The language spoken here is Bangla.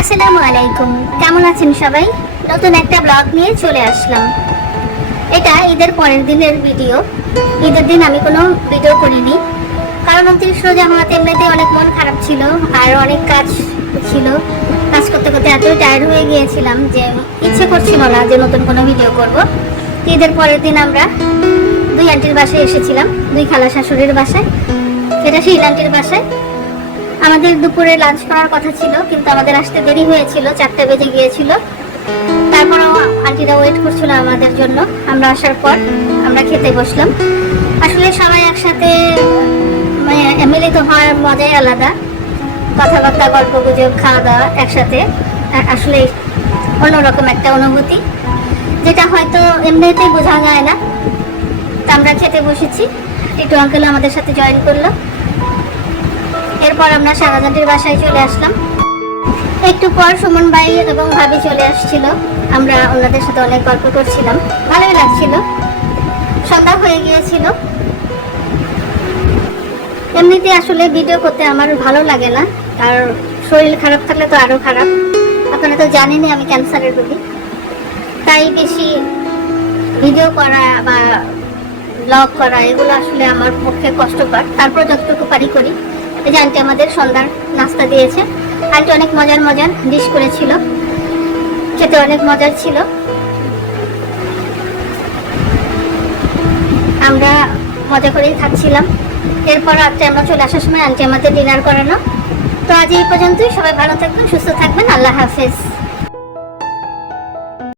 আসসালামু আলাইকুম কেমন আছেন সবাই? নতুন একটা ব্লগ নিয়ে চলে আসলাম। এটা ঈদের পরের দিনের ভিডিও। ঈদের দিন আমি কোনো ভিডিও করিনি। কারণ উনত্রিশ রোজা হওয়াতে এমনিতে অনেক মন খারাপ ছিল আর অনেক কাজ ছিল। কাজ করতে করতে এতই টায়ার্ড হয়ে গিয়েছিলাম যে ইচ্ছে করছিল না যে নতুন কোনো ভিডিও করব। ঈদের পরের দিন আমরা দুই আন্টির বাসায় এসেছিলাম, দুই খালা শাশুড়ির বাসায়। সেটা সেই আন্টির বাসায়। আমাদের দুপুরে লাঞ্চ করার কথা ছিল, কিন্তু আমাদের আসতে দেরি হয়েছিল, চারটে বেজে গিয়েছিল। তারপরেও আন্টিরা ওয়েট করছিল আমাদের জন্য। আমরা আসার পর আমরা খেতে বসলাম। আসলে সবাই একসাথে মানে মিলিত হওয়ার মজাই আলাদা। কথাবার্তা, গল্প গুজব খাওয়া দাওয়া একসাথে আসলে অন্যরকম একটা অনুভূতি। যেটা হয়তো এমনিতেই বোঝা যায় না। তা আমরা খেতে বসেছি। একটু আঙ্কেল আমাদের সাথে জয়েন করল। এরপর আমরা শাহজাহানটির বাসায় চলে আসলাম। একটু পর সুমন ভাই এবং ভাবি চলে আসছিল। আমরা ওনাদের সাথে অনেক গল্প করছিলাম। ভালোই লাগছিল। সন্ধ্যা হয়ে গিয়েছিল। এমনিতে আসলে ভিডিও করতে আমার ভালো লাগে না। আর শরীর খারাপ থাকলে তো আরও খারাপ। আপনারা তো জানেনই আমি ক্যান্সারের রোগী। তাই বেশি ভিডিও করা বা ব্লগ করা, এগুলো আসলে আমার পক্ষে কষ্টকর। তারপর যতটুকু পারি করি। এই যে আন্টি আমাদের সন্ধ্যার নাস্তা দিয়েছে। আন্টি অনেক মজার মজার ডিশ করেছিল। খেতে অনেক মজার ছিল। আমরা মজা করেই থাকছিলাম এরপর রাত্রে আমরা চলে আসার সময় আন্টি আমাদের ডিনার করানো তো আজ এই পর্যন্তই। সবাই ভালো থাকবেন, সুস্থ থাকবেন। আল্লাহ হাফেজ।